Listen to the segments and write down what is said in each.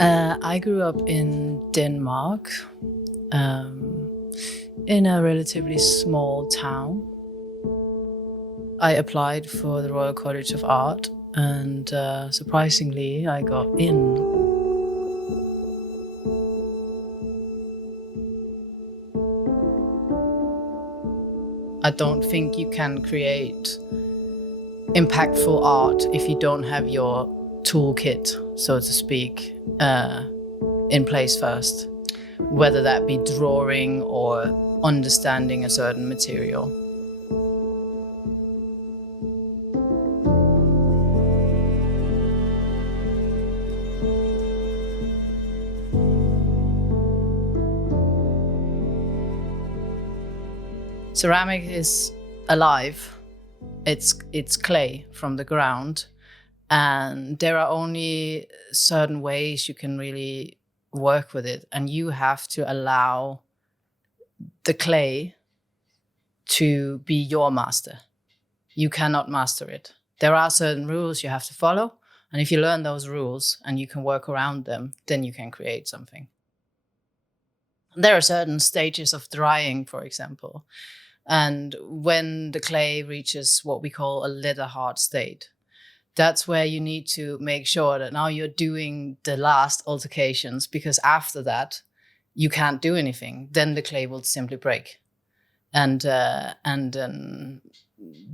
I grew up in Denmark, in a relatively small town. I applied for the Royal College of Art, and surprisingly, I got in. I don't think you can create impactful art if you don't have your toolkit, so to speak, in place first, whether that be drawing or understanding a certain material. Ceramic is alive. It's clay from the ground, and there are only certain ways you can really work with it, and you have to allow the clay to be your master. You cannot master it. There are certain rules you have to follow, and if you learn those rules and you can work around them, then you can create something. There are certain stages of drying, for example, and when the clay reaches what we call a leather hard state, that's where you need to make sure that now you're doing the last altercations, because after that, you can't do anything. Then the clay will simply break. And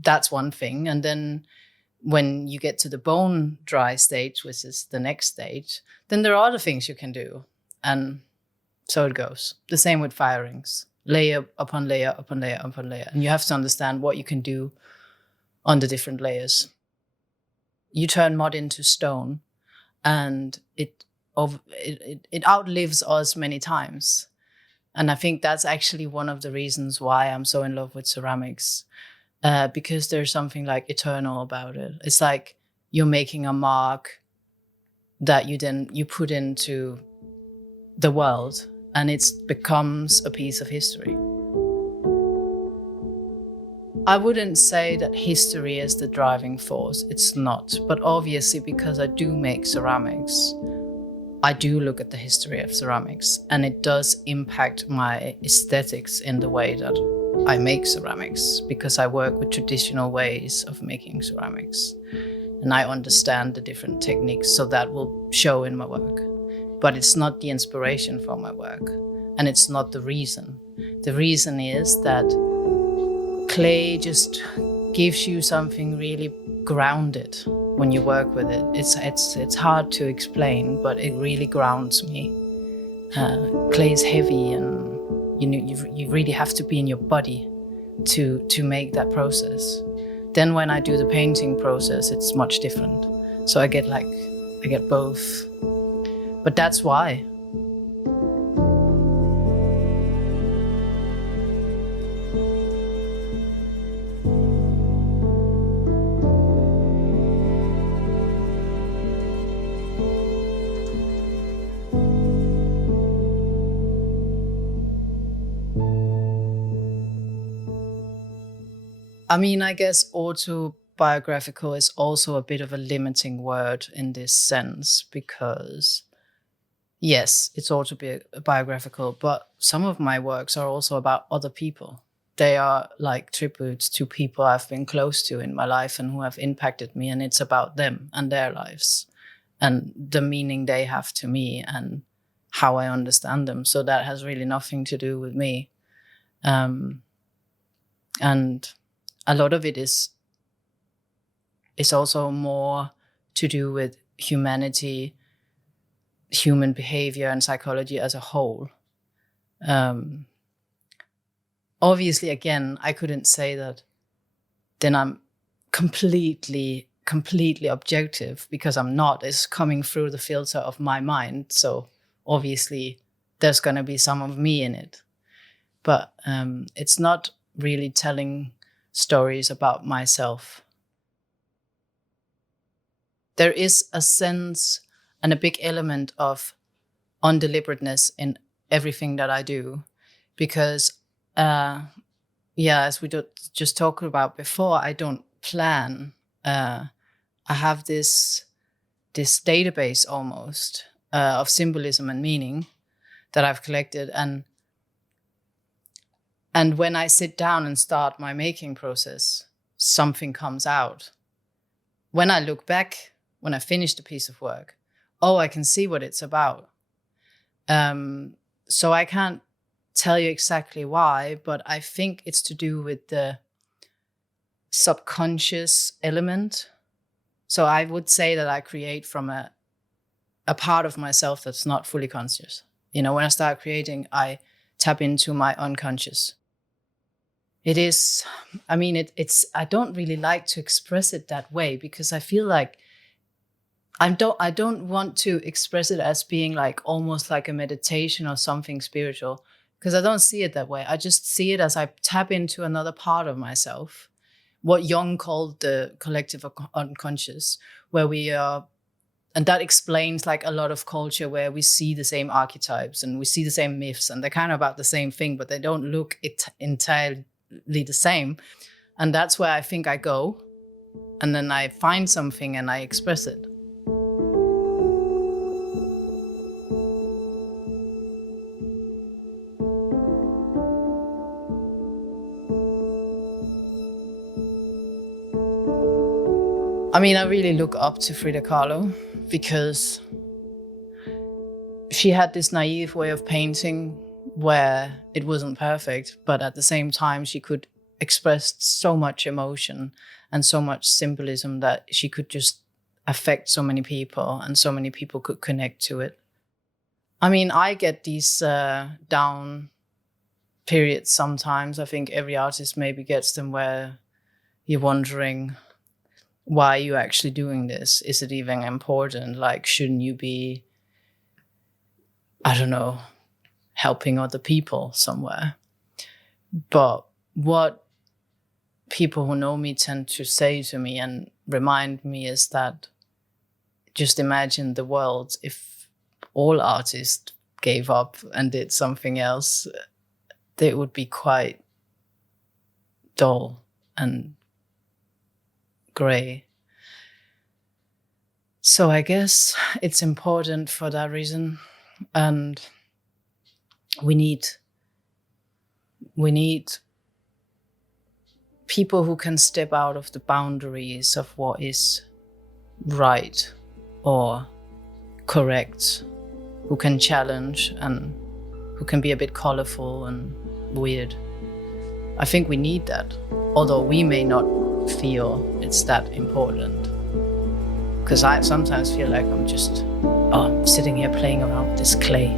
that's one thing. And then when you get to the bone dry stage, which is the next stage, then there are other things you can do. And so it goes. The same with firings. Layer upon layer upon layer upon layer. And you have to understand what you can do on the different layers. You turn mud into stone, and it outlives us many times. And I think that's actually one of the reasons why I'm so in love with ceramics, because there's something like eternal about it. It's like you're making a mark that you put into the world, and it becomes a piece of history. I wouldn't say that history is the driving force. It's not. But obviously, because I do make ceramics, I do look at the history of ceramics, and it does impact my aesthetics in the way that I make ceramics, because I work with traditional ways of making ceramics, and I understand the different techniques, so that will show in my work. But it's not the inspiration for my work, and it's not the reason. The reason is that clay just gives you something really grounded when you work with it. It's hard to explain, but it really grounds me. Clay is heavy, and you really have to be in your body to make that process. Then when I do the painting process, it's much different. So I get both. But that's why. I mean, I guess autobiographical is also a bit of a limiting word in this sense, because yes, it's autobiographical, but some of my works are also about other people. They are like tributes to people I've been close to in my life and who have impacted me, and it's about them and their lives and the meaning they have to me and how I understand them. So that has really nothing to do with me. And a lot of it is also more to do with humanity, human behavior, and psychology as a whole. Obviously, again, I couldn't say that then I'm completely objective, because I'm not. It's coming through the filter of my mind. So obviously there's going to be some of me in it. But it's not really telling stories about myself. There is a sense and a big element of undeliberateness in everything that I do, because, as we just talked about before, I don't plan. I have this database almost of symbolism and meaning that I've collected. And when I sit down and start my making process, something comes out. When I look back, when I finished a piece of work, I can see what it's about. So I can't tell you exactly why, but I think it's to do with the subconscious element. So I would say that I create from a part of myself that's not fully conscious. When I start creating, I tap into my unconscious. It is, it's, I don't really like to express it that way, because I feel like I don't want to express it as being like almost like a meditation or something spiritual, because I don't see it that way. I just see it as I tap into another part of myself, what Jung called the collective unconscious, where we are, and that explains like a lot of culture where we see the same archetypes and we see the same myths, and they're kind of about the same thing, but they don't look entirely the same. And that's where I think I go, and then I find something and I express it. I really look up to Frida Kahlo, because she had this naive way of painting where it wasn't perfect, but at the same time she could express so much emotion and so much symbolism that she could just affect so many people, and so many people could connect to it. I get these down periods sometimes. I think every artist maybe gets them, where you're wondering, why are you actually doing this? Is it even important? Like, shouldn't you be, I don't know, helping other people somewhere? But what people who know me tend to say to me and remind me is that, just imagine the world if all artists gave up and did something else. They would be quite dull and grey. So I guess it's important for that reason, and we need people who can step out of the boundaries of what is right or correct, who can challenge and who can be a bit colorful and weird. I think we need that, although we may not feel it's that important, because I sometimes feel like I'm just sitting here playing around with this clay,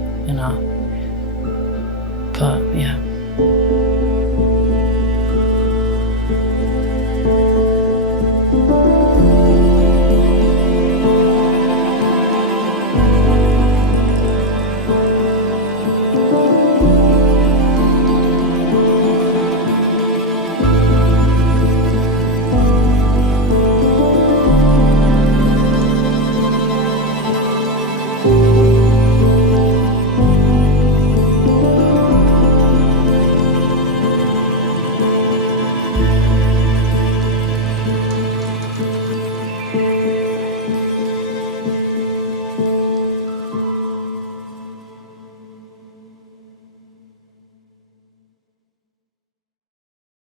but yeah.